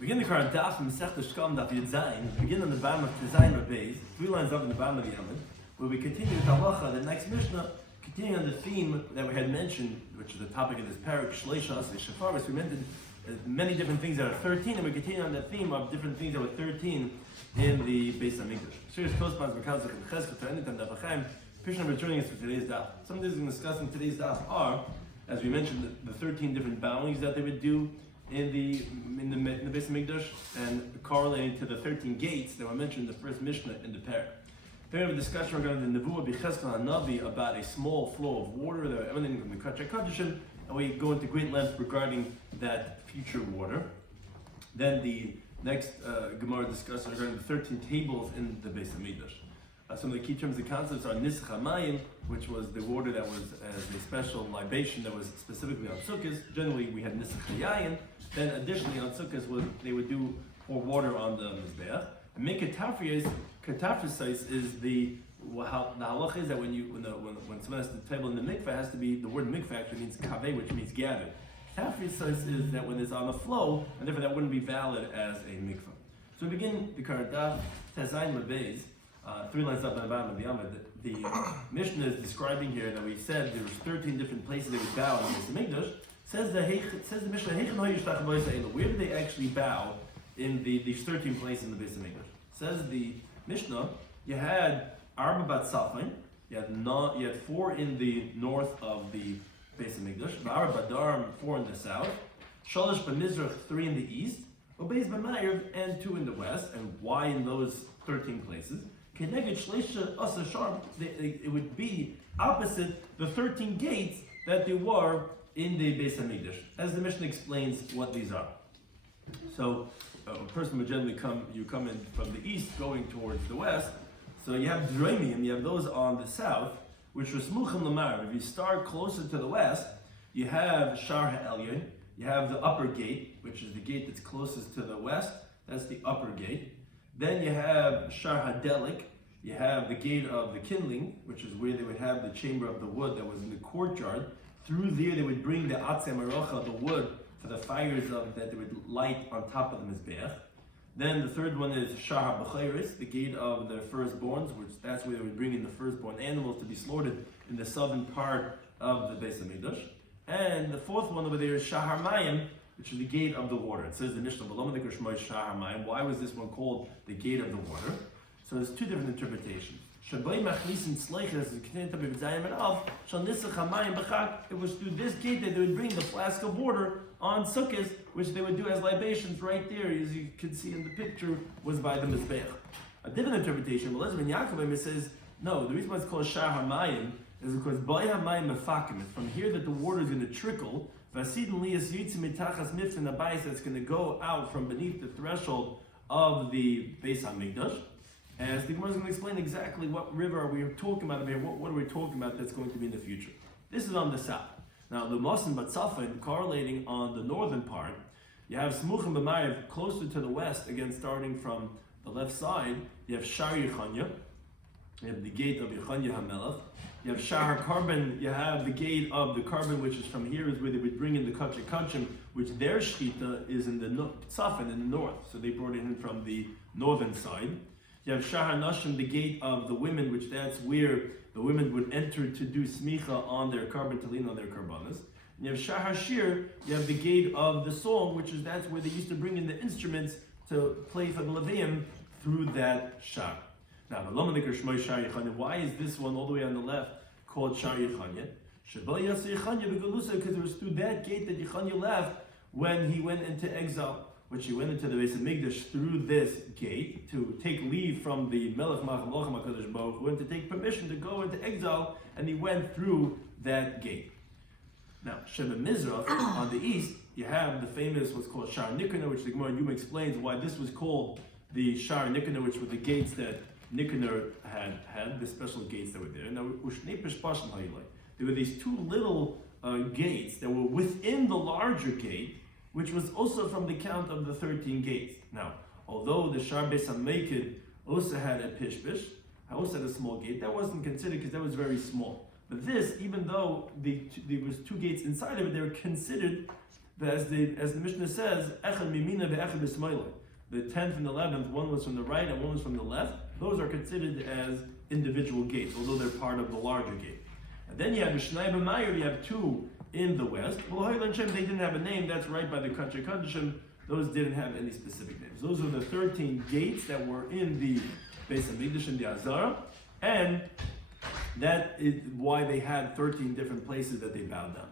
Begin the current Daf from Mesechta Shekalim Daf begin on the bottom of Tezayin Rabbeis, 3 lines up in the bottom of the Yomid, where we continue with Halacha, the next Mishnah, continuing on the theme that we had mentioned, which is the topic of this parak, Shleishas, the Shafaris. We mentioned many different things that are 13, and we continue on the theme of different things that were 13 in the Beis HaMikdash. Serious Kospas, Mekazach, and Chesed, Ta'anit, and Daf HaChaim. Krishna returning us for today's Daf. Some of the things we're discussing in today's Daf are, as we mentioned, the 13 different bowings that they would do in the Beis HaMikdash, and correlating to the 13 gates that were mentioned in the first Mishnah in the parak. Then we have a discussion regarding the Nevuah B'Cheskel HaNavi about a small flow of water that are emanating from the Kachai Kadishim, and we go into great length regarding that future water. Then the next Gemara discusses regarding the 13 tables in the Beis HaMikdash. Some of the key terms and concepts are Nisach HaMayim, which was the water that was as a special libation that was specifically on Sukkot. Generally, we had Nisach HaYayin. Then, additionally, on Sukkot, they would do pour water on the Mizbeach. And make katafrisais is the halach is that when someone has to table in the mikveh, it has to be the word mikveh actually means kaveh, which means gathered. Katafrisais is that when it's on the flow, and therefore that wouldn't be valid as a mikveh. So we begin the current Daf Tezayin Rabbeis. 3 lines up on the bottom of the Yomid. The Mishnah is describing here that we said there was 13 different places they would bow in the Beis HaMikdash. Says the Mishnah, where did they actually bow in these 13 places in the Beis HaMikdash? Says the Mishnah, you had Arba Bat Safin, you had 4 in the north of the Beis HaMikdash, Arba Bat Daram, 4 in the south, Shalosh B'Mizrach, 3 in the east, Beis B'Ma'ariv, and 2 in the west. And why in those 13 places? It would be opposite the 13 gates that there were in the Beis HaMikdash, as the Mishnah explains what these are. So a person would generally come in from the east going towards the west. So you have Dromim, you have those on the south, which are Smuchim Lamar. If you start closer to the west, you have Shar HaElyon, you have the upper gate, which is the gate that's closest to the west, that's the upper gate. Then you have Shar HaDelik, you have the gate of the kindling, which is where they would have the chamber of the wood that was in the courtyard. Through there they would bring the Atzei Marocha, the wood, for the fires that they would light on top of the Mizbeach. Then the third one is Shar HaBechayris, the gate of the firstborns, which that's where they would bring in the firstborn animals to be slaughtered in the southern part of the Beis HaMikdash. And the fourth one over there is Shar HaMayim, which is the gate of the water. It says the Mishnah, why was this one called the gate of the water? So there's 2 different interpretations. It was through this gate that they would bring the flask of water on Sukkot, which they would do as libations right there, as you can see in the picture, was by the Mizbeach. A different interpretation, Elizabeth Yaakov says, no, the reason why it's called Shar HaMayim is because B'ay HaMayim Mefakim. It's from here that the water is going to trickle. That's going to go out from beneath the threshold of the Beis HaMikdash. As the Gemara is going to explain exactly what river are we talking about here, what are we talking about that's going to be in the future. This is on the south. Now, the Mosin Batzafin, correlating on the northern part, you have Smuchim B'Ma'ariv closer to the west, again starting from the left side, you have Shar Yechanya, you have the gate of Yechanya HaMelech, you have Shar HaKarban, you have the gate of the Karban, which is from here, is where they would bring in the Kachai Kadishim, which their Shechita is in the Tzafin, in the north, so they brought it in from the northern side. You have Shar HaNashim, the gate of the women, which that's where the women would enter to do smicha on their carbon, to lean on their karbanas. And you have Shar HaShir, you have the gate of the song, which is that's where they used to bring in the instruments to play for the Levium through that Shar. Now, why is this one all the way on the left called Shar Yechanya? Because it was through that gate that Yechanya left when he went into exile, which he went into the Beis HaMikdash through this gate to take leave from the Melech Malchem HaKadosh Baruch Hu and to take permission to go into exile, and he went through that gate. Now, Sheba Mizrach, on the east, you have the famous what's called Shar Nikanor, which the Gemara in Yoma explains why this was called the Shar Nikanor, which were the gates that Nikanor had, the special gates that were there. Now, there were these 2 little gates that were within the larger gate, which was also from the count of the 13 gates. Now, although the Shar Beis HaMekid also had a pishpish, also had a small gate, that wasn't considered because that was very small. But this, even though there was 2 gates inside of it, they were considered But as the Mishnah says, echad mimina ve'echad b'smoila. The 10th and 11th, one was from the right and one was from the left. Those are considered as individual gates, although they're part of the larger gate. And then you have Mishnah B'Mayer, you have 2 in the west. Well, they didn't have a name, that's right by the Kachei Kadashim. Those didn't have any specific names. Those are the 13 gates that were in the Beis HaMikdash in the Azara, and that is why they had 13 different places that they bowed down.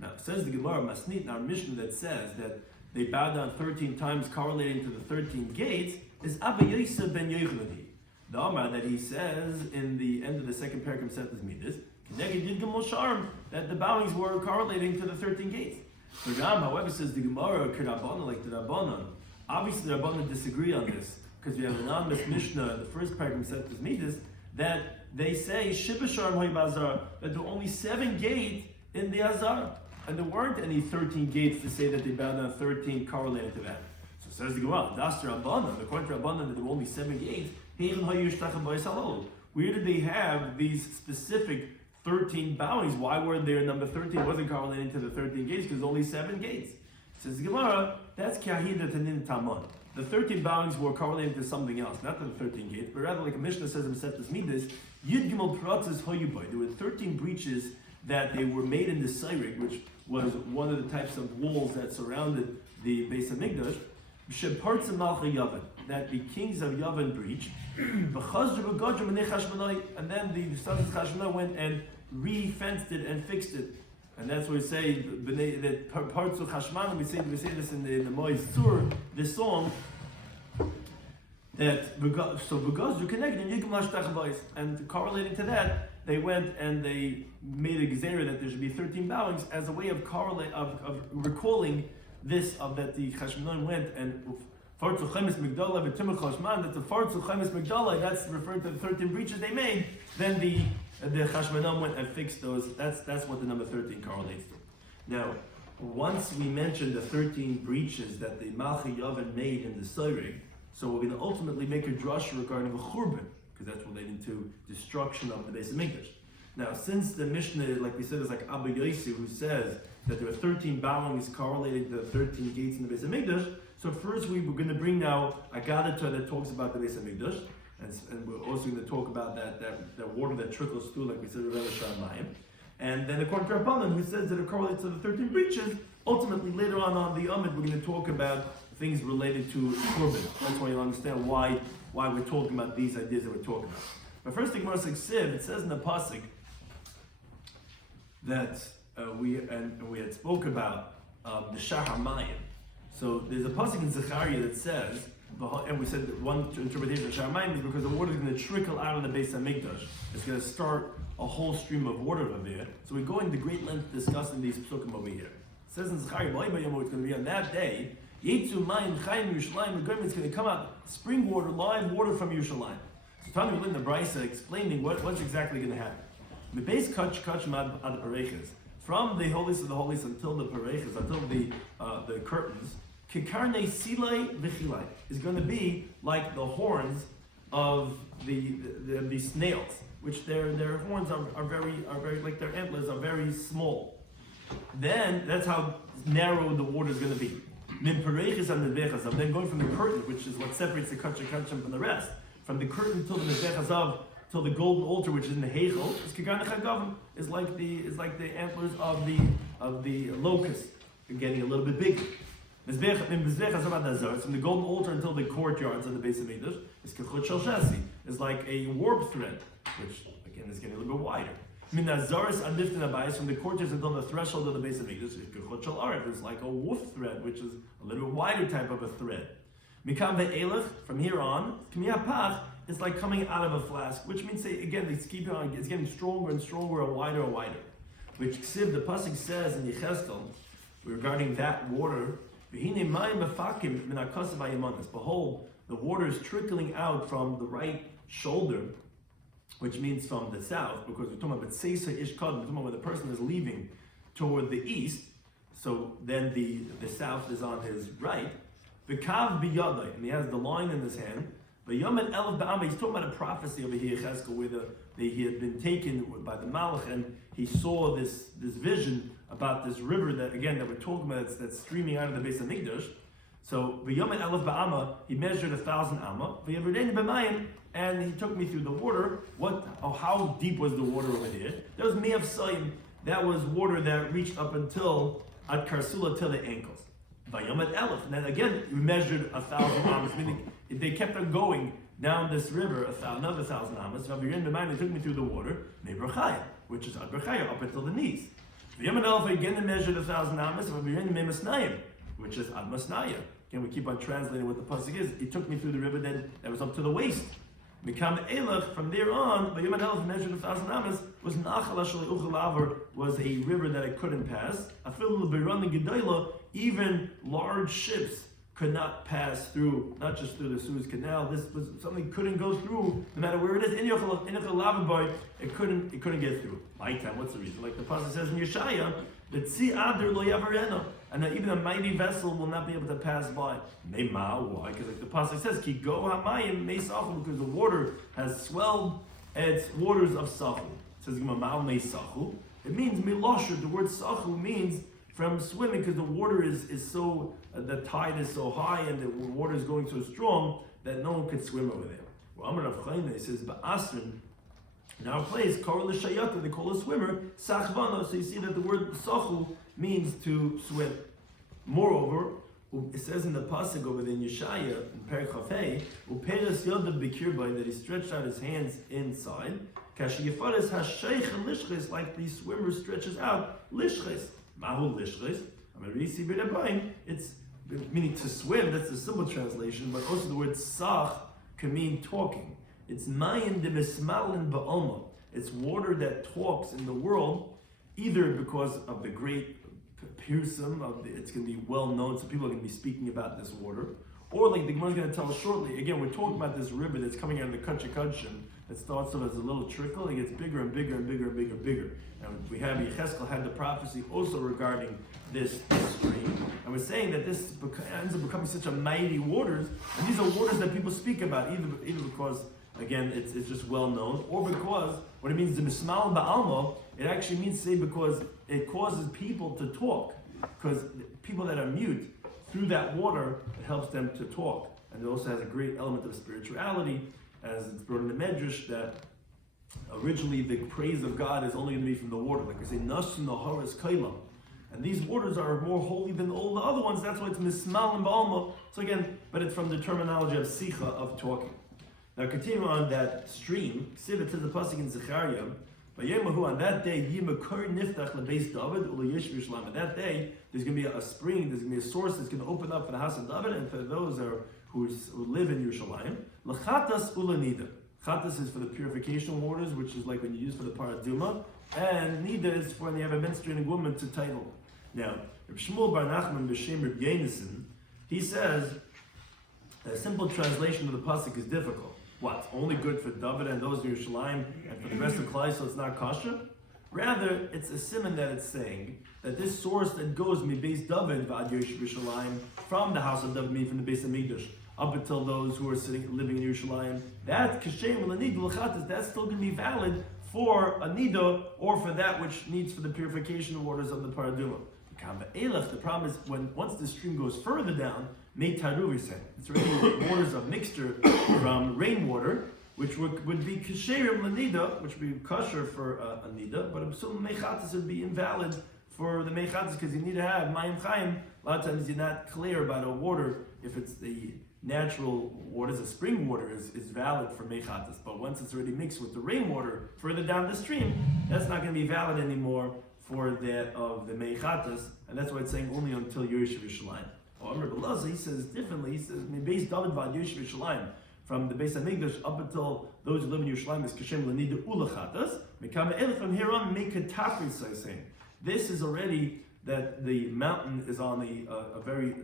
Now, it says the Gemara Masnit in our Mishnah that says that they bowed down 13 times correlating to the 13 gates is Abba Yosef ben Yochladi. The Amar that he says in the end of the second paragraph of Masechtas Midas, that the bowings were correlating to the 13 gates. The Ram, however, says the Gemara, like the Rabbanon. Obviously, the Rabbanon disagree on this because we have an anonymous Mishnah in the first paragraph of Masechtas Midas that they say Shibasharm Hoy Bazar, that there were only 7 gates in the Azar, and there weren't any 13 gates to say that they bowed down 13 correlated to that. So says the Gemara, Das Rabbanon, according to Rabbanon, that there were only 7 gates. Where did they have these specific 13 bowings? Why were there number 13? It wasn't correlating to the 13 gates because only 7 gates. Says Gemara, that's Kahida Tanin Taman. The 13 bowings were correlating to something else, not to the 13 gates, but rather like a Mishnah says in Masechtas Midas, Yud Gimel Pratzes Hoyuboy. There were 13 breaches that they were made in the Seirig, which was one of the types of walls that surrounded the Beis HaMikdash, that the kings of Yavin breached, and then the sons of Chashmonai went and re-fenced it and fixed it. And that's what we say that parts of Chashman, we say this in the Moed Sur, this song, that so because you connected and correlating to that, they went and they made a gezerah that there should be 13 bowings as a way of recalling this, of that the Chashmonaim went and Farzu Chemes Migdala v'Timur Chashman, that the Farzu Chemes Migdala, that's referring to the 13 breaches they made. Then the Chashmonaim went and fixed those. That's what the number 13 correlates to. Now, once we mentioned the 13 breaches that the Malchi Yavin made in the Seirig, so we're going to ultimately make a drasha regarding the Churban, because that's related to destruction of the Beis HaMikdash. Now, since the Mishnah, like we said, is like Abba Yosef, who says that there are 13 bowings correlated to the 13 gates in the Beis HaMikdash, so first we're going to bring now a Gadata that talks about the Beis HaMikdash, and we're also going to talk about that water that trickles through, like we said, Rebbe Shamayim. And then according to Rabbanan, who says that it correlates to the 13 breaches, ultimately later on the Amid, we're going to talk about things related to Korban. That's why you'll understand why we're talking about these ideas that we're talking about. But first, the Gemara Siv, it says in the pasuk that we had spoke about the Shahar Mayim. So there's a pasuk in Zechariah that says, and we said that one interpretation of Shahar Mayim is because the water is going to trickle out of the Beis HaMikdash. It's going to start a whole stream of water over there. So we go into great length discussing these psukim over here. It says in Zechariah, it's going to be on that day, Yetzu Mayim Chayim Yerushalayim, it's going to come out spring water, live water from Yerushalayim. So Tani will in the Brisa explaining what's exactly going to happen. The base kach mad ad pareches, from the holiest of the holiest until the pareches, until the curtains, kikarne silai v'chilai is going to be like the horns of the snails, which their horns are very like their antlers are very small. Then that's how narrow the water is going to be. Min pareches and the vechazam. Then going from the curtain, which is what separates the kach from the rest, from the curtain till the mezbechazav, till the golden altar, which is in the Heichel, is like the antlers of the locust, getting a little bit bigger. From the golden altar until the courtyards of the Beis HaMikdash is like a warp thread, which again is getting a little bit wider. From the courtyards until the threshold of the Beis HaMikdash is like a woof thread, which is a little bit wider type of a thread. From here on, it's like coming out of a flask, which means it's getting stronger and stronger and wider and wider. Which the pasuk says in Yechezkel regarding that water, behold, the water is trickling out from the right shoulder, which means from the south, because we're talking about B'tseisa Ish Kadm, we're talking about when the person is leaving toward the east, so then the south is on his right. The kav biyadai, and he has the line in his hand. But Yom Elef Ba'ama, he's talking about a prophecy over here, Cheskel, where he had been taken by the Malach, and he saw this vision about this river that we're talking about, that's streaming out of the Beis Hamikdash. So, Yom Elef Ba'ama, he measured 1,000 amma, and he took me through the water. How deep was the water over there? There was Me'av Sayim, that was water that reached up until at Karsula, till the ankles. Yom Elef, and then again, we measured 1,000 ammas, meaning they kept on going down this river, another 1,000 ammas. So, they took me through the water, Me'brachaya, which is Ad Brachaya, up until the knees. Yom Elef, again, they measured 1,000 ammas, which is Ad Masnaya. Again, we keep on translating what the pasuk is. He took me through the river that was up to the waist. From there on, Yom Elef measured 1,000 ammas, was a river that I couldn't pass. Even large ships could not pass through, not just through the Suez Canal. This was something couldn't go through, no matter where it is. It couldn't get through. What's the reason? Like the pasuk says in Yeshaya, and that even a mighty vessel will not be able to pass by. Why? Because like the pasuk says, Ki go hamayim meisachu, because the water has swelled its waters of sachu. It says Ma'al meisachu. It means milosher. The word sachu means from swimming, because the water is so, the tide is so high and the water is going so strong that no one could swim over there. Well, Amar Rav Chaim says, Ba'asrin, in our place, Kor l'shayata, they call a swimmer, Sachvana, so you see that the word sachu means to swim. Moreover, it says in the pasuk over there in Yeshaya, in Perek Chafei, Uperes Yodav B'kirbay, that he stretched out his hands inside, Kashi Yefares HaSheich and Lishches, like the swimmer stretches out, Lishches. Mahu Lishches, it's meaning to swim, that's the simple translation, but also the word sach can mean talking. It's mayim de mismalin ba'oma. It's water that talks in the world, either because of the great pirsum, it's going to be well known, so people are going to be speaking about this water, or like the Gemara is going to tell us shortly. Again, we're talking about this river that's coming out of the Kachikachim. It starts off as a little trickle, it gets bigger and bigger and bigger and bigger and bigger. And we have Yecheskel had the prophecy also regarding this stream, and we're saying that this ends up becoming such a mighty waters, and these are waters that people speak about, either because again it's just well known, or because what it means the mismal ba'alma, it actually means to say because it causes people to talk, because people that are mute, through that water it helps them to talk, and it also has a great element of spirituality, as it's brought in the Medrash that originally the praise of God is only going to be from the water. Like we say, Nasu Naharas Kailam. And these waters are more holy than all the other ones. That's why it's Mismal and Ba'alma. So again, but it's from the terminology of Sicha, of talking. Now continue on that stream. Siva to the pasuk in Zechariah. On that day, Yimakar Niftach LeBeis David Ula Yesh Yerushalayim. On that day, there's going to be a spring, there's going to be a source that's going to open up for the house of David and for those who live in Yerushalayim. L'chatas Ula Nida. Chatas is for the purification waters, which is like when you use for the paraduma, and Nida is for when you have a menstruating woman to title. Now, Reb Shmuel Bar Nachman B'Shem Reb Yonason, he says a simple translation of the pasuk is difficult. What? Only good for David and those in Yerushalayim, and for the rest of Klai, so it's not kosher? Rather, it's a simon that it's saying that this source that goes Mibeis David V'ad Yerushalayim, from the house of David, meaning from the Beis Hamikdash, up until those who are living in Yerushalayim, that kashem l'nida l'chatas, that's still going to be valid for a nida or for that which needs for the purification waters of the paraduma. The problem is once the stream goes further down, it's already waters of mixture from rainwater, which would be kasherim l'nida, which would be kosher for a nida, but absul mechatas would be invalid for the mechatas because you need to have mayim chayim. A lot of times you're not clear about a water if it's the natural waters, the spring water is valid for mechatas, but once it's already mixed with the rainwater further down the stream, that's not going to be valid anymore for that of the mechatas, and that's why it's saying only until Yerush Yerushalayim. However, Belaza, he says differently. He says Beis David Vad Yerush Yerushalayim, from the Beis Hamikdash up until those who live in Yerushalayim is kashem l'nida u'lechatas. Mekama el from here on mekatafri saying this is already that the mountain is on a very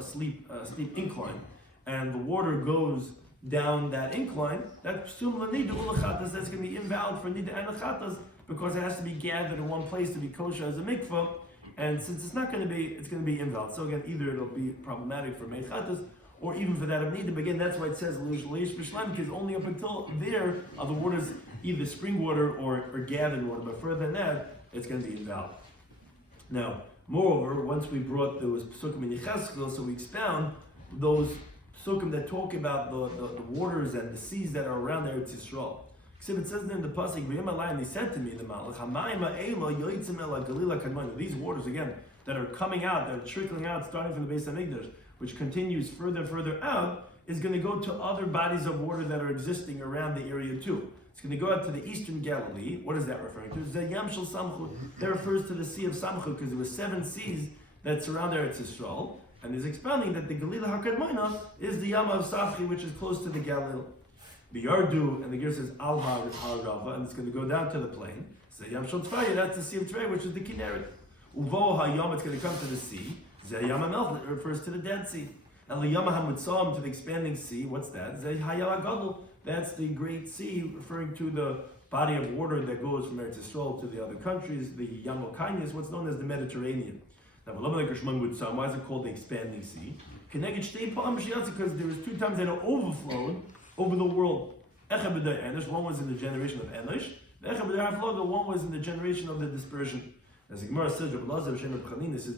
steep incline, and the water goes down that incline. That's going to be invalid for nida and lechatas because it has to be gathered in one place to be kosher as a mikvah. And since it's not going to be, it's going to be invalid. So again, either it'll be problematic for mechatas, or even for that of Nida. But again, that's why it says Leish Bishlam, because only up until there are the waters either spring water or gathered water. But further than that, it's going to be invalid. Now, moreover, once we brought those psukim in Yecheskel, so we expound those psukim that talk about the waters and the seas that are around Eretz Yisrael. Except it says in the pasuk, and he said to me, the Malach, these waters again that are coming out, that are trickling out, starting from the Beis Hamikdash, which continues further and further out, is going to go to other bodies of water that are existing around the area too. It's going to go out to the eastern Galilee. What is that referring to? Zayam Shel Samchu. That refers to the Sea of Samchu, because there were 7 seas that surround Eretz Yisrael, and is expounding that the Galila HaKadmona is the Yama of Safchi, which is close to the Galilee. The Yardu, and the Ger says Al Rava, and it's going to go down to the plain. Zayam Shel Tzvaya, that's the Sea of Tvei, which is the Kinneret. Uvo HaYam, it's going to come to the sea. Zayam HaMelch, it refers to the Dead Sea. And the Yama HaMutzam, to the expanding sea, what's that? Zay Hayam HaGadol, that's the Great Sea, referring to the body of water that goes from Eretz Yisrael to the other countries. The Yam HaKanya is what's known as the Mediterranean. Now, why is it called the expanding sea? Because there was 2 times that it overflowed over the world. One was in the generation of Enosh. The one was in the generation of the dispersion. As the Gemara says, this is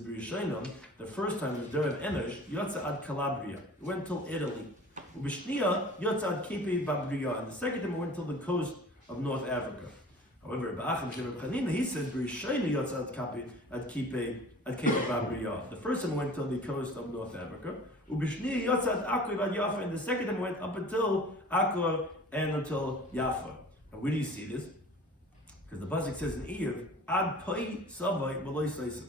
the first time in the day of Enosh, Yotza ad Calabria. It went till Italy. Ubishnia, Yotza ad Cape Babria. And the second time it went till the coast of North Africa. However, he says, Yotza ad Cape Babria. The first time it went till the coast of North Africa. Ubishnia, Yotza ad Akwa ad Yafa. And the second time it went up until Akwa and until Yafa. And where do you see this? Because the pasuk says in Eiv, Ad Pai Savai V'Loi Seisav.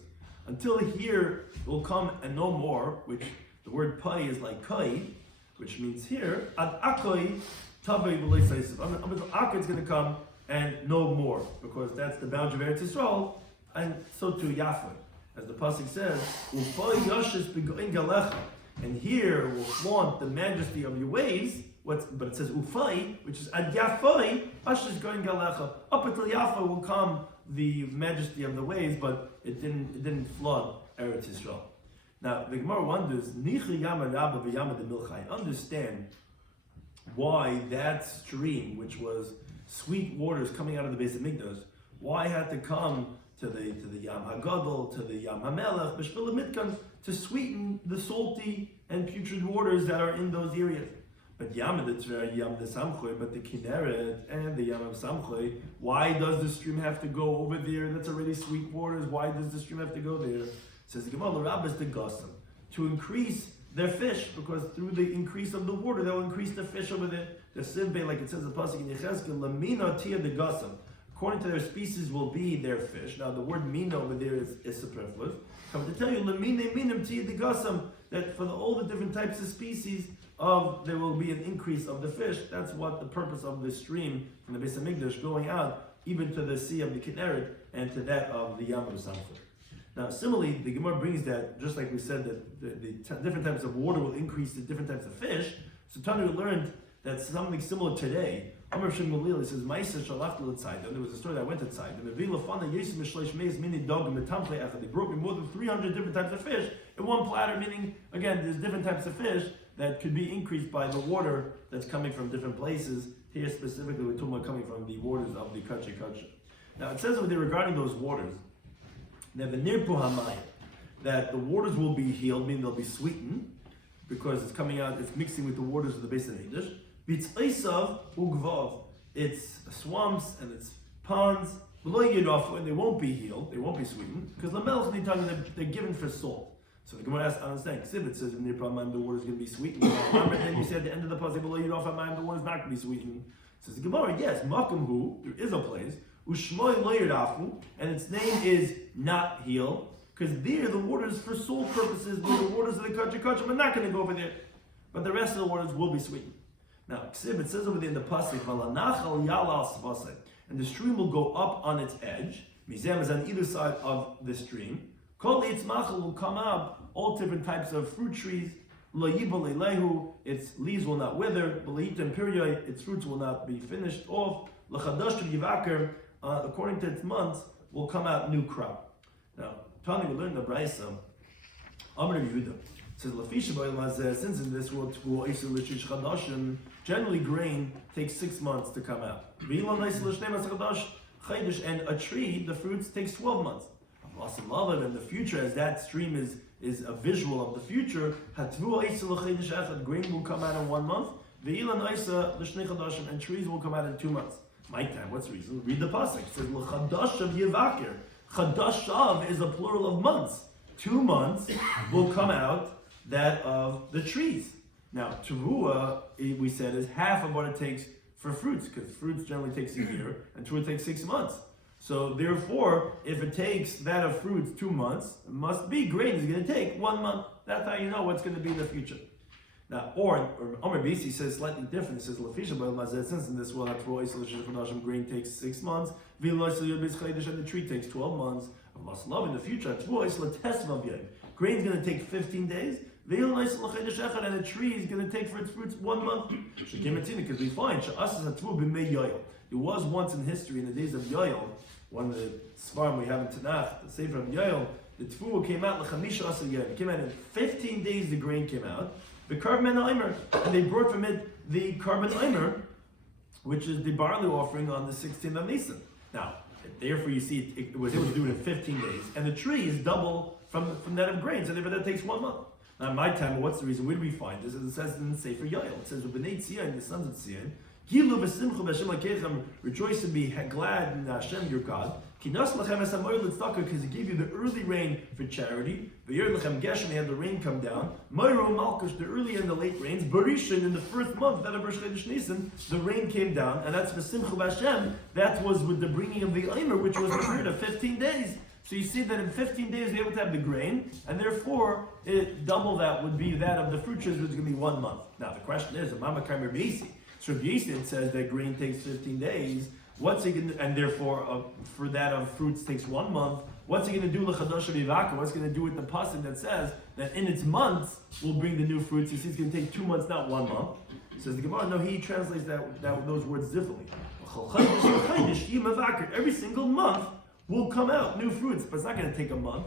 Until here will come and no more, which the word Pai is like Kai, which means here, Ad Akoi Tavai V'Loi Seisav. Until Akoi is going to come and no more, because that's the boundary of Eretz Yisrael, and so too Yafa. As the pasuk says, Upai Yashis B'Goin Galecha. And here will flaunt the majesty of your ways. But it says Ufai, which is Ad Yafai, Ashish going Galecha. Up until Yafa will come the majesty of the ways, but it didn't flood Eretz Yisrael. Now the Gemara wonders, Nichi Yama Rabba v'Yama de Milchai. Understand why that stream, which was sweet waters coming out of the Beis Hamikdash, why had to come to the Yam HaGadol, to the Yam HaMelech, B'Shvil HaMitkan, to sweeten the salty and putrid waters that are in those areas. But Yam the Samchoy, but the Kinneret and the Yam of Samchoy, why does the stream have to go over there? That's already sweet waters. Why does the stream have to go there? Says the Gemara, Rabbis the Gossam, to increase their fish, because through the increase of the water, they'll increase the fish over there. The Sivbe, like it says in the pasuk in Yecheskel, Lamina Tia the Gossam. According to their species will be their fish. Now the word mina over there is superfluous. Come to tell you, Lamina Minim Tia the Gossam, that for all the different types of species, there will be an increase of the fish. That's what the purpose of the stream from the Beis Hamikdash going out, even to the Sea of the Kinneret and to that of the Yam of Samchoy. Now, similarly, the Gemara brings that, just like we said, that the different types of water will increase the different types of fish. So Tanu learned that something similar today. Amar Shem Galil says, "Ma'isa shalachtu l'tzayda." There was a story that went outside. They brought me more than 300 different types of fish in one platter. Meaning, again, there's different types of fish that could be increased by the water that's coming from different places. Here specifically, we're talking about coming from the waters of the Kachi. Now it says over there regarding those waters, that the waters will be healed, meaning they'll be sweetened, because it's coming out, it's mixing with the waters of the Beis Hamikdash. It's swamps and it's ponds, and they won't be healed, they won't be sweetened, because they're given for salt. So the Gemara asks, I understand, Ksibit says in the water is going to be sweetened. Then you say at the end of the pasuk, the water is not going to be sweetened. Says the Gemara, yes, Makamhu, there is a place, Ushmoy Loyerafu, and its name is not healed, because there the waters for salt purposes, where the waters of the Kachikachim are not going to go over there. But the rest of the waters will be sweetened. Now, Ksibit says over there in the pasuk, Valanachal Yala Svasai, and the stream will go up on its edge. Mizem is on either side of the stream. Kol Yitzmachal will come out, all different types of fruit trees. Lo Yibal Lehu, its leaves will not wither. B'leita and Perioi, its fruits will not be finished off. L'chadash Yivaker, according to its months, will come out new crop. Now, Tani will learn the Braisa. Amr Yehuda. says since in this world generally grain takes 6 months to come out. And a tree, the fruits, takes 12 months. In the future, as that stream is a visual of the future, grain will come out in 1 month, and trees will come out in 2 months. My time, what's the reason? Read the pasuk. It says l'chadashav yivakir. Chadashav is a plural of months. 2 months will come out that of the trees. Now, teruah, we said, is half of what it takes for fruits, because fruits generally takes a year, and teruah takes 6 months. So therefore, if it takes that of fruits 2 months, it must be grain is going to take 1 month. That's how you know what's going to be in the future. Now, or Omer Bisi says slightly different. He says, since in this world, grain takes 6 months, and the tree takes 12 months. In the future, grain is going to take 15 days, and the tree is going to take for its fruits 1 month. Because we find there was once in history, in the days of Yoel, one of the Svarim we have in Tanakh, the Sefer of Yoel, the Tfuah came out it came out in 15 days. The grain came out. The carbon omer, and they brought from it the carbon omer, which is the barley offering on the 16th of Nisan. Now, therefore, you see, it was able to do it in 15 days, and the tree is double from that of grain, so therefore that takes 1 month. Now, in my time, what's the reason? Where do we find this? As it says in the Sefer Yoel, it says, "B'nei Tzion, the sons of Tzion, Gilu v'simchu b'Hashem Lakechem, rejoice and be glad in Hashem your God. Kinas lachem es hamoyer l'tzedakah, because He gave you the early rain for charity. V'yer lechem geshem, He had the rain come down. Moiro malkush, the early and the late rains. Barishin, in the first month that of Rosh Chodesh Nisan, the rain came down, and that's v'simchu b'Hashem. That was with the bringing of the omer, which was a period of 15 days. So you see that in 15 days we're able to have the grain, and therefore double that would be that of the fruit trees, which is going to be 1 month. Now the question is, Mama Kaimer B'Yisi. So if Yisrael says that grain takes 15 days, what's he going to, and therefore for that of fruits takes 1 month, what's he going to do l'chadashav yivakir? What's he going to do with the pasuk that says that in its months will bring the new fruits? He says it's going to take 2 months, not 1 month. Says the Gemara, no, he translates those words differently. Every single month will come out new fruits, but it's not going to take a month.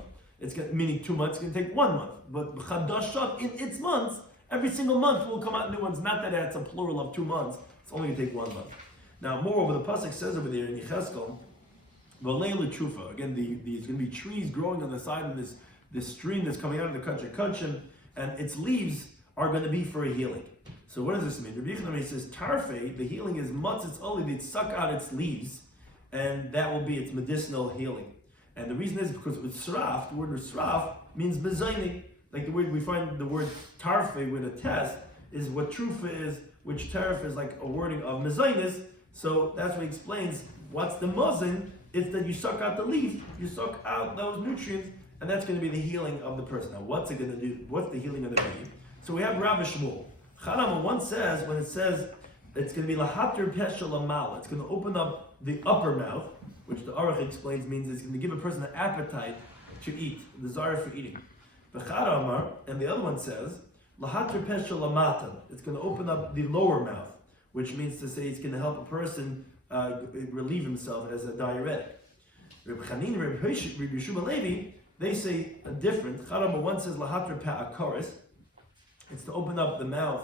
Meaning 2 months, it's going to take 1 month. But chadashav, in its months, every single month will come out new ones. Not that it's a plural of 2 months. It's only going to take 1 month. Now, moreover, the pasuk says over there in Yecheskel, "V'leil trufa." Again, there's going to be trees growing on the side of this stream that's coming out of the kachim, and its leaves are going to be for a healing. So, what does this mean? Rabbi Shloimy says, "Tarfe." The healing is matzitz oli. They suck out its leaves, and that will be its medicinal healing. And the reason is because with sraf, the word sraf means mezainik. Like the word we find the word tarfe with a test is what trufa is, which tarf is like a wording of mezainis. So that's what he explains. What's the mozin? It's that you suck out the leaf, you suck out those nutrients, and that's going to be the healing of the person. Now, what's it going to do? What's the healing of the baby? So we have Rabbi Shmuel. Chanama once says, when it says it's going to be lahater peshel amal, it's going to open up the upper mouth, which the Aruch explains means it's going to give a person an appetite to eat, a desire for eating. And the other one says, lahater peshel amatan, it's going to open up the lower mouth, which means to say it's going to help a person relieve himself as a diuretic. Reb Chanin, Reb Yeshua Levi, they say a different. One says lahater pa'akaris, it's to open up the mouth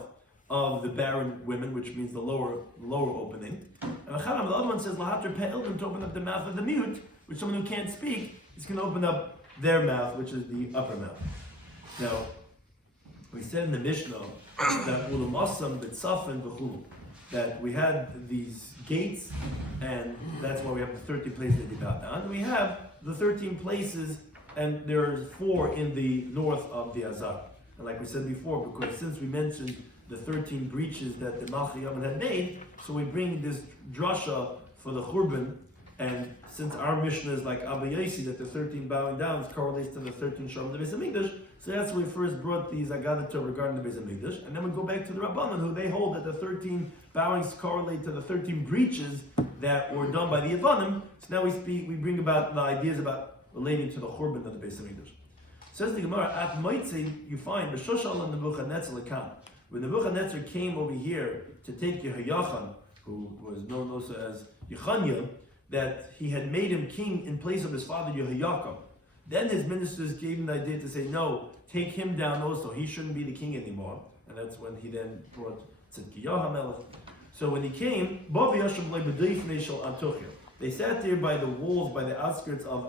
of the barren women, which means the lower opening. And the other one says lahater pe'ildim, to open up the mouth of the mute, which someone who can't speak, is going to open up their mouth, which is the upper mouth. Now, we said in the Mishnah that ulamasam b'tzafin v'chulu, that we had these gates, and that's why we have the 13 places that we bow down. And we have the 13 places, and there are 4 in the north of the Azar. And like we said before, because since we mentioned the 13 breaches that the Malchi Yaman had made, so we bring this drasha for the Churban, and since our Mishnah is like Abba Yosi, that the 13 bowing down correlates to the 13 Shalom of the Beis HaMikdash, so that's when we first brought these Agadah regarding the Beis HaMikdash, and then we go back to the Rabbanan, who they hold that the 13 bowings correlate to the 13 breaches that were done by the Yevanim. So now we bring about the ideas about relating to the Churban of the Beis HaMikdash. Says the Gemara, at Moitzi, you find B'shoshal and Nebuchadnezzar Lekan. When Nebuchadnezzar came over here to take Yehoiachin, who was known also as Yechaniah, that he had made him king in place of his father Yehoiakim. Then his ministers gave him the idea to say, no, take him down also. He shouldn't be the king anymore. And that's when he then brought Tzidkiyahu HaMelech. So when he came, they sat there by the walls, by the outskirts of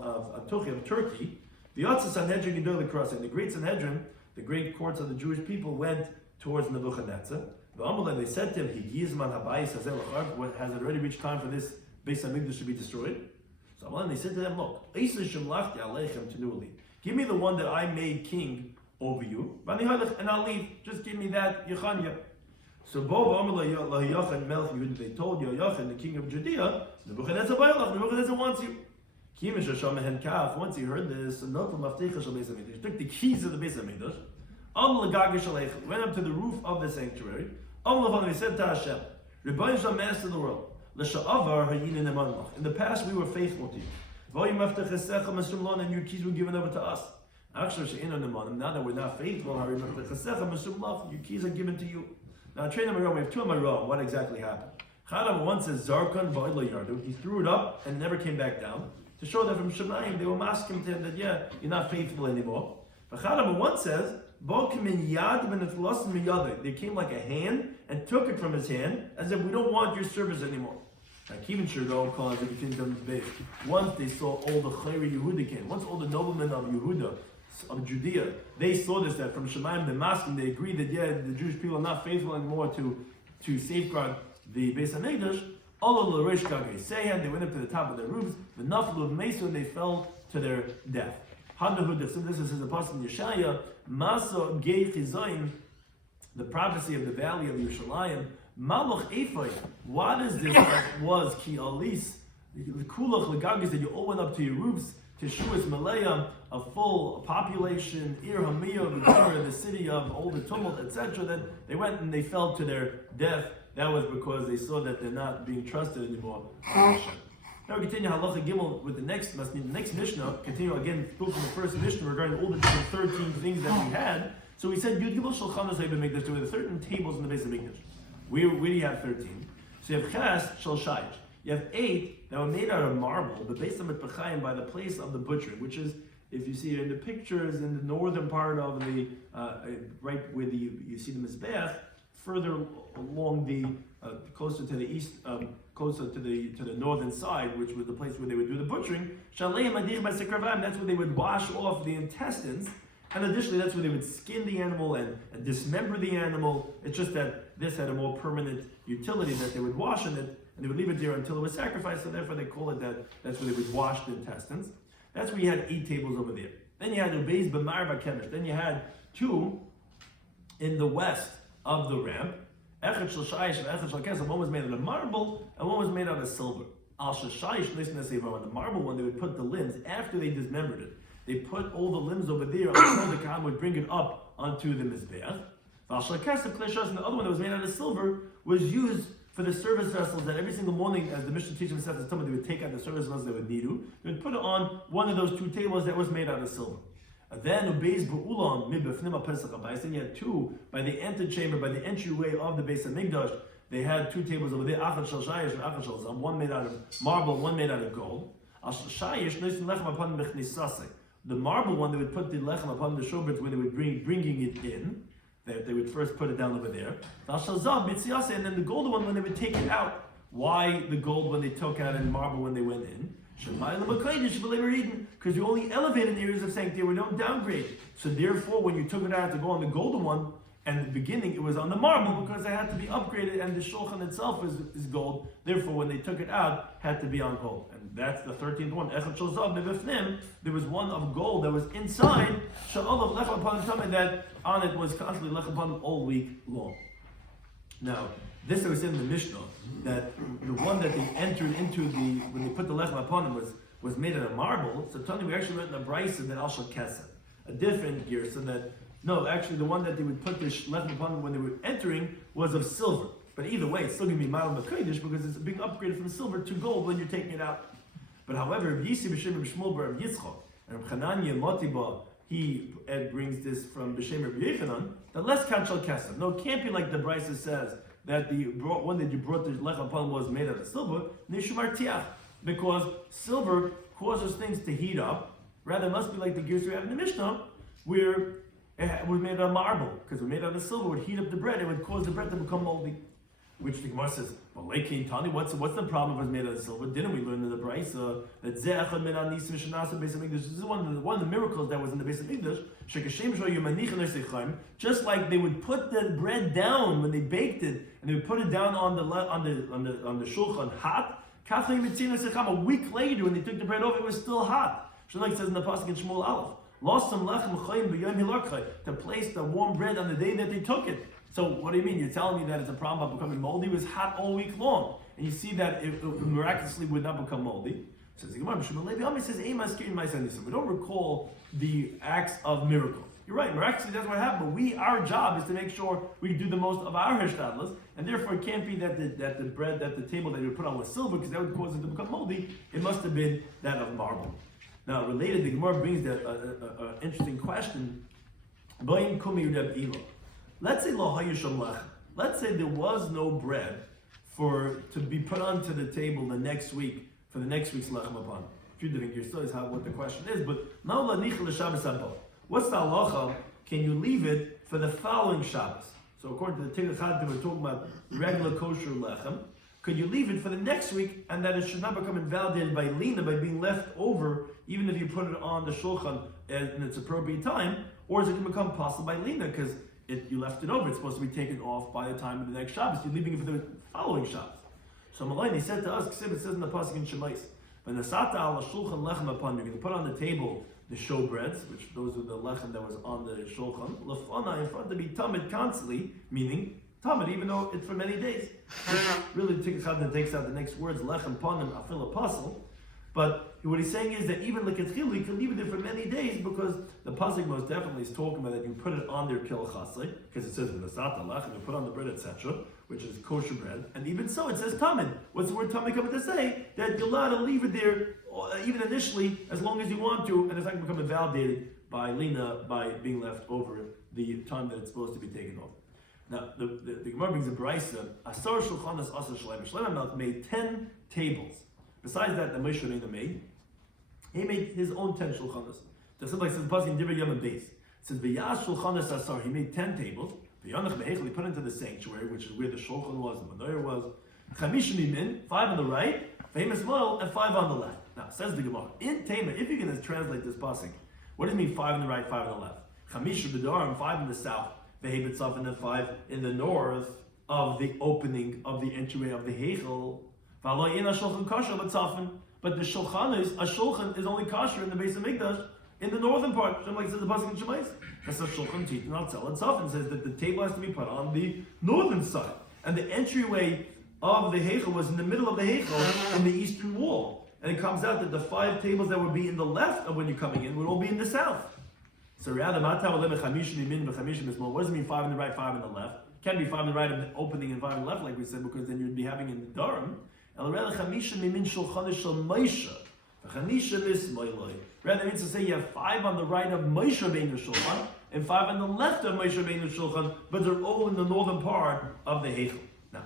Antuchia, of Turkey. The Yatsa Sanhedrin Gedolei crossing. The great Sanhedrin, the great courts of the Jewish people, went towards Nebuchadnezzar. They said to him, has it already reached time for this Beis HaMikdash to be destroyed? So they said to them, look, give me the one that I made king over you, and I'll leave. Just give me that Yechanya. So they told Yochanan, the king of Judea, Nebuchadnezzar wants you. Once he heard this, he took the keys of the Beis HaMikdash, went up to the roof of the sanctuary, he said to Hashem, Master of the world, in the past we were faithful to you, and your keys were given over to us. Now that we're not faithful, your keys are given to you. Now, train number one, we have two on my row. What exactly happened? Chadam one says Zarkon v'Oilo Yardu. He threw it up and never came back down to show that from Shemayim they were masking to him that you're not faithful anymore. But Chadam one says they came like a hand and took it from his hand as if we don't want your service anymore. Like even sure though, because it became them big. Once they saw all the Chayri Yehuda came. Once all the noblemen of Yehuda, of Judea, they saw this, that from Shemayim, the masking, they agreed that the Jewish people are not faithful anymore to safeguard the Beis HaMikdash. All of the Reish Gagei Sehan, they went up to the top of their roofs, the Naflu of Mesa, and they fell to their death. So this is his apostle in Yeshaya, Masa Gei Chizayin, the prophecy of the valley of Yerushalayim, Malach Ephai. What is this that was Ki Alis, the Kulach Legagis, that you all went up to your roofs, Teshuas Malaya, a full population, Ir Hamiyah, the city of all the tumult, etc., that they went and they fell to their death. That was because they saw that they're not being trusted anymore. Now we continue Halacha Gimel with the next Mishnah. Continue again, spoke from the first Mishnah regarding all the different 13 things that we had. So we said Yud Gimel Shulchan Aruch Mikdash. There were 13 tables in the Beis HaMikdash. Where do you have 13? So you have Ches Shel Shayish. You have 8 that were made out of marble, but based on Mitpachayim by the place of the butchering, which is, if you see it in the pictures, in the northern part of the, right where you see the Mizbeach, further along the, closer to the east, closer to the northern side, which was the place where they would do the butchering, that's where they would wash off the intestines, and additionally that's where they would skin the animal and dismember the animal. It's just that this had a more permanent utility, that they would wash in it, and they would leave it there until it was sacrificed, so therefore they call it that. That's where they would wash the intestines. That's where you had 8 tables over there. Then you had Ubeis B'mar V'Kemesh. Then you had 2 in the west of the ramp. Echad Shel Shayish and Echad Shel Kesef. One was made out of marble and one was made out of silver. Al Shel Shayish, listen to say, on the marble one, they would put the limbs, after they dismembered it, they put all the limbs over there until the Kohen would bring it up onto the Mizbeach. Al Shel Kesef, Klei, and the other one that was made out of silver was used for the service vessels, that every single morning, as the Mishnah teaches us, they would take out the service vessels they would need to. They would put it on one of those 2 tables that was made out of silver. And then Ubeis B'ulam Mibefnim Pesach Habayis. Then you had 2 by the antechamber, by the entryway of the Beis HaMikdash. They had 2 tables over there, Achad Shel Shayish and Achad Shel Zam, one made out of marble, one made out of gold. Al Shel Shayish Nosin Lechem upon Mechnisasei. The marble one, they would put the lechem upon the shobrets when they would bringing it in. They would first put it down over there. And then the golden one when they would take it out. Why the gold when they took out and marble when they went in? Because you only elevated in areas of sanctity, we don't downgrade. So therefore, when you took it out to go on the golden one, and in the beginning it was on the marble because it had to be upgraded, and the shulchan itself is gold. Therefore, when they took it out, had to be on gold. And that's the 13th one. There was one of gold that was inside, that on it was constantly lechem all week long. Now, this was in the Mishnah, that the one that they entered into when they put the lechem upon him was made out of marble. So Tony, we actually went in the Brisa that Al Shel Kesef, a different gear, so that no, actually the one that they would put the lechem upon them when they were entering was of silver. But either way, it's still going to be Ma'al Makaydish because it's a big upgrade from silver to gold when you're taking it out. But however, Yisi B'Shem B'Shmuel Bar Yitzchak and Chananya Motiba, he brings this from B'Shem Rabbi Yechanan, that less Shel Kesef. No, it can't be like the Brisa says that the one that you brought the lechem upon was made out of silver. Nishumar Tiach, because silver causes things to heat up. Rather, it must be like the gears we have in the Mishnah, where It was made out of marble, because it was made out of silver, would heat up the bread, it would cause the bread to become moldy. Which the Gemara says, well, Leikin Tani, what's the problem if it was made out of silver? Didn't we learn in the Brisa that Ze'achad min Anis Mishanasa Beis HaMikdash? This is one of the miracles that was in the Beis HaMikdash. Shekashem Shlo Yumanich Neseichaim. Just like they would put the bread down when they baked it, and they would put it down on the shulchan hot. A week later, when they took the bread off, it was still hot. Shlomo says in the pasuk in Shmuel Aleph, lost some lechem chayim b'yom hilakchay, to place the warm bread on the day that they took it. So what do you mean? You're telling me that it's a problem about becoming moldy? It was hot all week long, and you see that it miraculously would not become moldy. Says the Gemara, says, we don't recall the acts of miracle. You're right, miraculously that's what happened, but our job is to make sure we do the most of our hishtadlus, and therefore it can't be that the bread, that the table that you put on was silver, because that would cause it to become moldy. It must have been that of marble. Now, related, the Gemara brings an interesting question. Let's say let's say there was no bread to be put onto the table the next week for the next week's lechem upon. If you think your studies what the question is, but what's the halacha? Can you leave it for the following Shabbos? So according to the Tigach Chad, we're talking about regular kosher lechem. Could you leave it for the next week, and that it should not become invalidated by lina, by being left over, even if you put it on the shulchan in its appropriate time, or is it going to become possible by lina because you left it over? It's supposed to be taken off by the time of the next Shabbos. You're leaving it for the following Shabbos. So Malaini said to us, it says in the pasuk in Shemais, when the sata al shulchan lechem upon, you're going to put on the table the showbreads, which those are the lechem that was on the shulchan, lefana, in front to be tamid constantly, meaning tamid, even though it's for many days. Really, Tigach takes out the next words, lechem panim afil apostle. But what he's saying is that even l'katchil, you can leave it there for many days, because the pasuk most definitely is talking about that you put it on their kil chasle, because it says in the sata lechem, you put on the bread, etc., which is kosher bread, and even so it says tamid. What's the word tamid coming to say? That you're allowed to leave it there, even initially, as long as you want to, and it's not going to become invalidated by lina, by being left over the time that it's supposed to be taken off. Now, the Gemara brings a brisa. Asar shulchanas asar Shloimo. Shloimo made 10 tables. Besides that, the Moshe Rabbeinu made, he made his own 10 shulchanas. Just like it says the in Dibur Yom Beis. It says v'yas shulchanas asar. He made 10 tables. V'yanach behechel. He put into the sanctuary, which is where the shulchan was, the menorah was. Chamish mimin, 5 on the right, famous well, and 5 on the left. Now, says the Gemara, in Tema, if you're going to translate this pasuk, what does it mean 5 on the right, 5 on the left? Chamish b'darim, 5 in the south. Ve'hebetzaf, and then 5 in the north of the opening of the entryway of the Heichel. But the shulchan is only kosher in the Beis HaMikdash in the northern part. Like it says the pasuk in Shemais. That's a shulchan titan al tzal tzafin, says that the table has to be put on the northern side, and the entryway of the Heichel was in the middle of the Heichel in the eastern wall. And it comes out that the 5 tables that would be in the left of when you're coming in would all be in the south. So what does it mean 5 on the right, 5 on the left? It can't be 5 on the right of the opening and 5 on the left, like we said, because then you'd be having in the Durham. Rather, it means to say you have 5 on the right of Moshe Rabbeinu Shulchan and 5 on the left of Moshe Rabbeinu Shulchan, but they're all in the northern part of the Heichel. Now,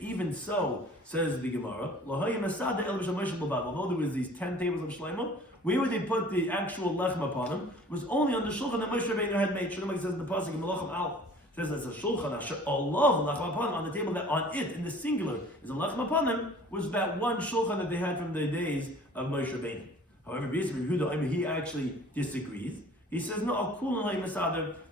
even so, says the Gemara, although there was these 10 tables of Shloimo, where would they put the actual lechem upon them? It was only on the shulchan that Moshe Rabbeinu had made. Shlomo says in the pasuk in Melachim Al, says that's a shulchan asher Allah lechem upon, on the table that on it in the singular is a lechem upon them, was that one shulchan that they had from the days of Moshe Rabbeinu. However, Yehuda, he actually disagrees. He says no,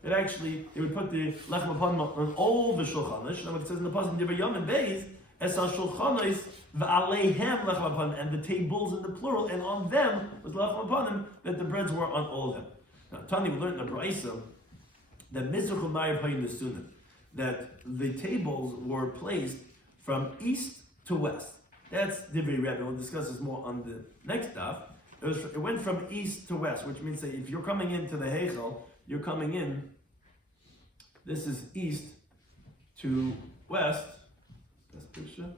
that actually they would put the lechem upon on all the shulchanos. Shlomo says in the pasuk in Dibur Yom Beis, Esal shulchanos v'aleihem lechem upon them, and the tables in the plural, and on them was lechem upon them, that the breads were on all of them. Now, Tani, we learned in the Brisa that Mizrach U'Ma'ariv Hayin Nesunim, that the tables were placed from east to west. That's Divrei Rebbe. We'll discuss this more on the next daf. It went from east to west, which means that if you're coming into the Heichel, you're coming in. This is east to west. That's picture.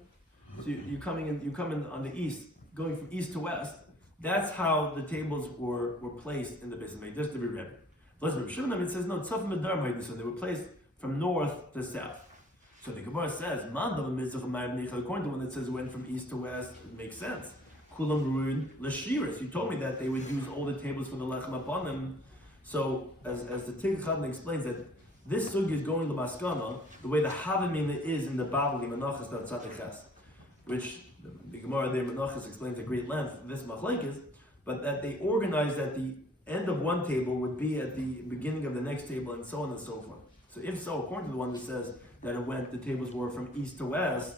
So you come in on the east, going from east to west. That's how the tables were placed in the Beis HaMikdash. That's the Rebbe. Rabbi Shimon, it says no. So they were placed from north to south. So the Gemara says, according to when it says it went from east to west, it makes sense. Kulam ruin l'shiur. You told me that they would use all the tables for the lechem upon them. So, as the Tig Chadna explains that this sugya is going to Maskana the way the Havamina is in the Babel Menachos Tzadiches, which the Gemara there Menachos explains at great length. This machlekes, but that they organized that the end of one table would be at the beginning of the next table, and so on and so forth. So, if so, according to the one that says that the tables were from east to west,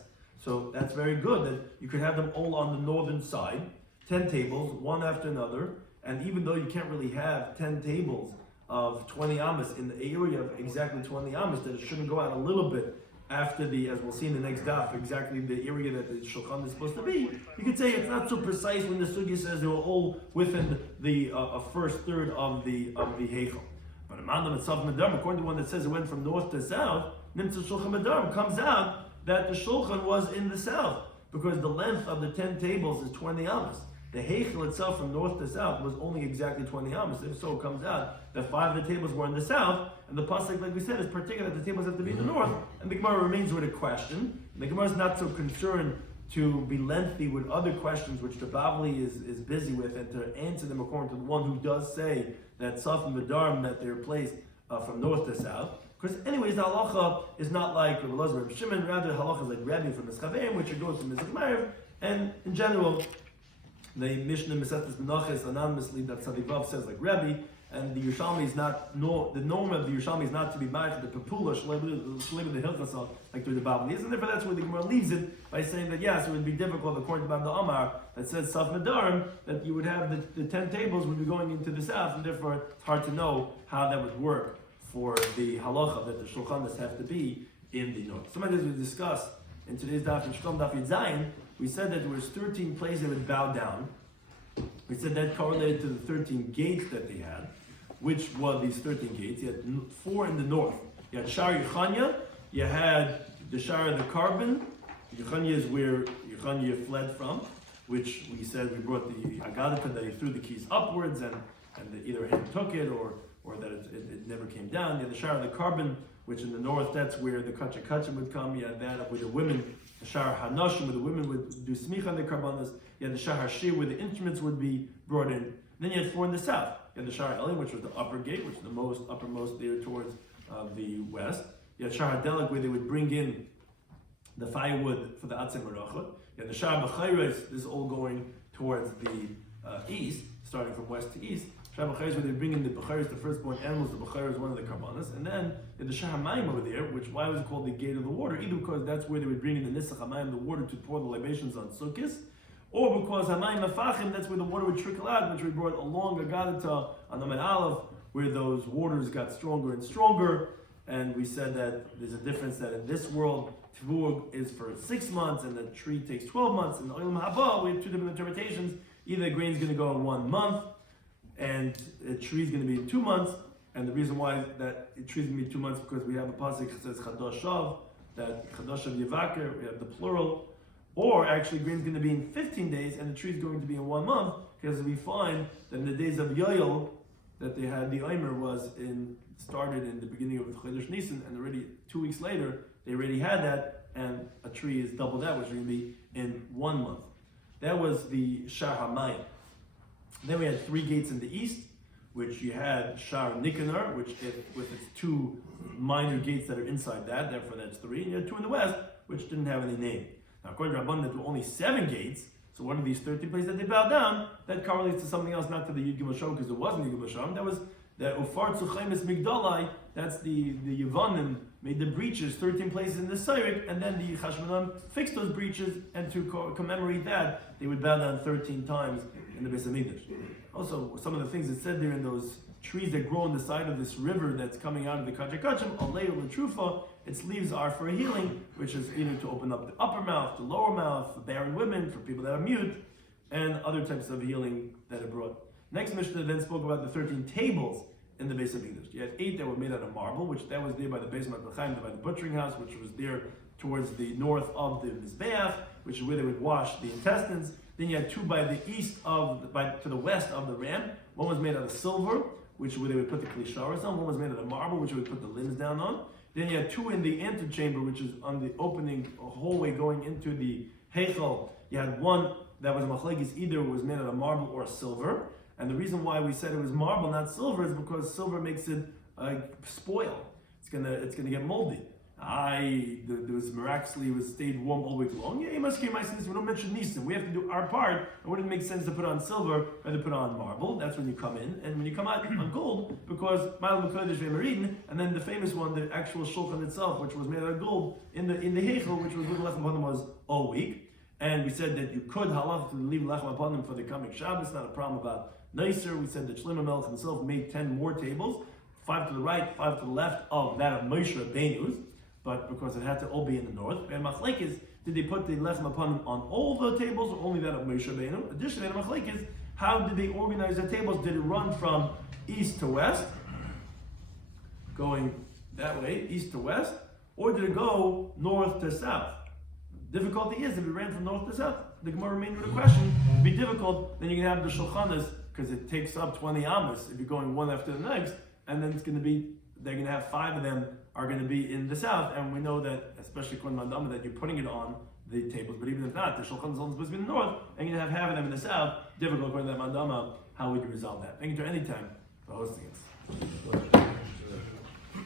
so that's very good that you could have them all on the northern side, 10 tables, one after another, and even though you can't really have 10 tables of 20 amas in the area of exactly 20 amas, that it shouldn't go out a little bit after as we'll see in the next daf, exactly the area that the shulchan is supposed to be. You could say it's not so precise when the sugya says they were all within the first third of the heichal. But Amandam and Sav Medarm, according to one that says it went from north to south, Nimtza Shulchan Medarm, comes out that the shulchan was in the south, because the length of the 10 tables is 20 amas. The heichel itself from north to south was only exactly 20 amas. If so, it comes out that 5 of the tables were in the south, and the pasuk, like we said, is particular that the tables have to be in the north, and the Gemara remains with a question. And the Gemara is not so concerned to be lengthy with other questions which the Bavli is busy with, and to answer them according to the one who does say that Saf and Vidarm, that they're placed from north to south. Because anyways, the halacha is not like Rabbi Elazar and Shimon, rather the halacha is like Rabbi from the Schaveim, which it goes from Mizrach Ma'ariv, and in general, the Mishnah Mesechtes Menachos anonymously that Tzadivav says like Rabbi, and the Yerushalmi is not, the norm of the Yerushalmi is not to be married the Papula, Shleim the Hilchasa, like through the Babli is, and therefore that's where the Gemara leaves it by saying that yes, it would be difficult according to Babda Amar that says Saf Medarm, that you would have the 10 tables would be going into the south, and therefore it's hard to know how that would work for the halacha that the shulchanas have to be in the north. Some of this we discussed in today's daf in Shekalim Daf Zayin. We said that there was 13 places they would bow down. We said that correlated to the 13 gates that they had. Which were these 13 gates? You had 4 in the north. You had Shar Yechanya, you had the Shar of the Carbon. Yechanya is where Yechanya fled from, which we said we brought the Agadika that he threw the keys upwards and either him took it or that it never came down. You had the Shar of the Carbon, which in the north, that's where the Kachim would come. You had that where the women, the Shar Hanashim, where the women would do Smicha on the Karbanas. You had the Shar Hashir, where the instruments would be brought in. Then you had 4 in the south. You had the Shar Elim, which was the upper gate, which is the uppermost there towards the west. You had Shar Hadelik, where they would bring in the firewood for the Atzim Meracha. You had the Shar B'chayres, this is all going towards the east, starting from west to east. Shar B'chayres, where they bring in the B'chayres, the firstborn animals, the B'chayres, one of the Karbanas. And then you had the Shar HaMayim over there, which, why was it called the gate of the water? Either because that's where they would bring in the Nisach HaMayim, the water to pour the libations on Sukkot, or because Hamayim Mafachim, that's where the water would trickle out, which we brought along Agadita on Amid Aleph, where those waters got stronger and stronger. And we said that there's a difference that in this world, Tivur is for 6 months, and the tree takes 12 months. In the Olam Haba, we have 2 different interpretations. Either the grain's going to go in 1 month, and the tree's going to be in 2 months. And the reason why that the tree's going to be 2 months, because we have a pasuk that says Chadosh Shav, that Chadosh Shav Yevaker, we have the plural. Or actually, grain's going to be in 15 days, and the tree's going to be in 1 month, because we find that in the days of Yoel, that they had the Omer started in the beginning of Chodesh Nisan, and already 2 weeks later, they already had that, and a tree is double that, which is going to be in 1 month. That was the Shar HaMayim. Then we had 3 gates in the east, which you had Shar Nikanor, which with its 2 minor gates that are inside that, therefore that's 3, and you had 2 in the west, which didn't have any name. Now, according to Rabban, there were only 7 gates. So one of these 13 places that they bowed down, that correlates to something else, not to the Yud Gimel Shom, because it wasn't Yud Gimel Shom. That was the Ufar Tzuchaimis Migdalai. That's the Yevanim made the breaches 13 places in the Syrik, and then the Chashmonaim fixed those breaches, and to commemorate that, they would bow down 13 times in the Beis Hamikdash. Also, some of the things that said there in those trees that grow on the side of this river that's coming out of the Kachim, Alei L'Trufa, its leaves are for healing, which is either to open up the upper mouth, the lower mouth, for barren women, for people that are mute, and other types of healing that are brought. Next Mishnah then spoke about the 13 tables in the Beis Hamikdash. You had 8 that were made out of marble, which that was there by the Beis Hamikdash, by the butchering house, which was there towards the north of the Mizbeach, which is where they would wash the intestines. Then you had 2 by the east to the west of the ram. One was made out of silver, which where they would put the klisharas on. One was made out of marble, which they would put the limbs down on. Then you had 2 in the antechamber, which is on the opening hallway going into the heichal. You had 1 that was machlekes, either was made out of marble or silver. And the reason why we said it was marble, not silver, is because silver makes it spoil. It's gonna get moldy. There was miraculously stayed warm all week long. Yeah, you must keep my sense. We don't mention Nisan. We have to do our part. It wouldn't make sense to put on silver or to put on marble. That's when you come in, and when you come out on gold, because Ma'al Mekadosh Ve'Meridin, and then the famous one, the actual shulchan itself, which was made out of gold in the Heichel, which was with lechem aponim, was all week. And we said that you could halach to leave lechem aponim for the coming Shabbos. Not a problem about nicer. We said that Shlomo Melech himself made 10 more tables, 5 to the right, 5 to the left of that of Moshe Rabbeinu's. But because it had to all be in the north, and machlekes, did they put the lechem aponim on all the tables or only that of Moshe Rabbeinu? Additionally, the machlekes, how did they organize the tables? Did it run from east to west, going that way, east to west, or did it go north to south? The difficulty is if it ran from north to south, the Gemara remained with a question. It'd be difficult. Then you're gonna have the shulchanas because it takes up 20 amos if you're going one after the next, and then they're gonna have 5 of them are going to be in the south, and we know that, especially Kon Mandama, that you're putting it on the tables, but even if not, the Shulchan is only supposed to be in the north, and you're going to have half of them in the south. Difficult according to that Mandama, how we can resolve that. Thank you to any time for hosting us.